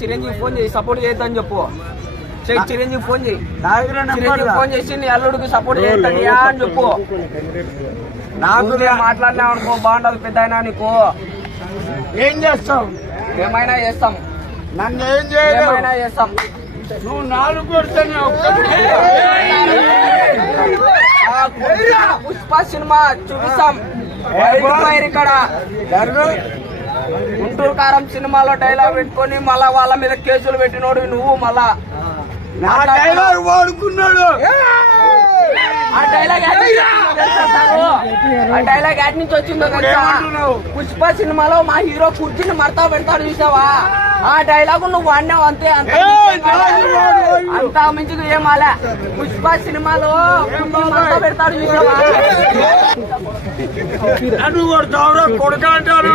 Chiranjeevi phone చేసి support చేయొద్దని చెప్పు. చిరంజీవి ఫోన్ చేయి. చిరంజీవి. ఫోన్ చేసి నీ అల్లుడికి సపోర్ట్ చేయొద్దని అని చెప్పు. నాకు మాట్లాడినా అనుకో బాగుండదు పెద్ద అయినా నీకు. ఏం చేస్తావు? ఏమైనా చేస్తాం. నన్ను ఏం ఏమైనా చేస్తాం. నువ్వు నాలుగు కొడితేనే పుష్ప సినిమా చూపిస్తాం. ఇక్కడ. గుంటూరు కారం సినిమాలో డైలాగ్ పెట్టుకొని మళ్ళా వాళ్ళ మీద కేసులు పెట్టినోడు నువ్వు మళ్ళా. డైలాగ్ వాడుకున్నాడు. ఆ డైలాగ్ యాడ్ నుంచి వచ్చిందో తెలుసా సారు? ఆ డైలాగ్ యాడ్ నుంచి వచ్చిందో తెలుసా? పుష్ప సినిమాలో మా హీరో కుర్చీని మడతా పెడతాడు చూసావా? ఆ డైలాగ్ నువ్వు వాడినావు అంతే అంత ఏయ్, డైలాగ్ వాడు, వాడు. అంత మించిగా ఏం ఆలే పుష్ప సినిమాలో మడతా పెడతాడు చూసావా? నన్ను కొడతావురా కొడుక అంటారు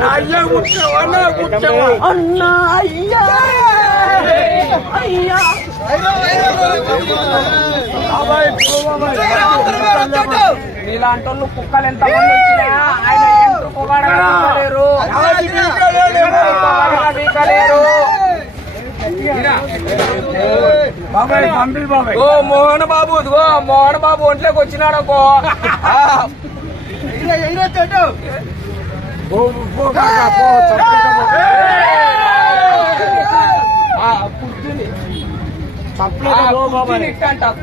నా అయ్య కూర్చోవా కూర్చోవా అన్నా అయ్యా అయ్యా బాబాయ్, వాళ్ళు కుక్కలు ఎంత మంది వచ్చినా ఆయన ఎంట్రు పొగాడగా బాబాయ్ పంపి బాబాయ్ ఓ మోహన్ బాబు ఇదిగో మోహన్ బాబు ఒంట్లోకి వచ్చినాడు చక్కగా పో. కుర్చీని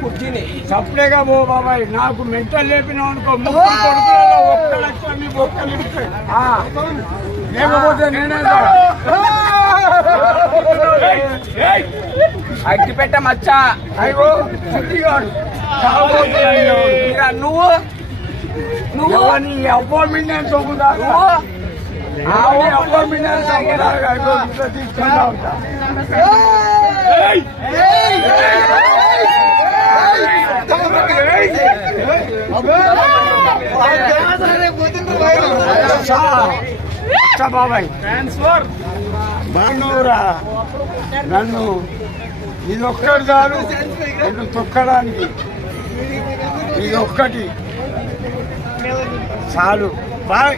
కుర్చీని. చప్పలేగా పో బాబాయ్. నాకు మెంటల్ లేపినావు అనుకో. ముగ్గురు కొడుకులలో ఒక్క లక్ష లేకపోతే నేనే రా. అగ్గి పెట్ట మచ్చ. అయ్యో నువ్వు నువ్వు రావుతా. ఏయ్! చా, చా బాబాయ్. బాగున్నావురా నన్ను ఇది ఒక్కటి చాలు. నన్ను తొక్కడానికి. ఇది ఒక్కటి. చాలు. బాయ్.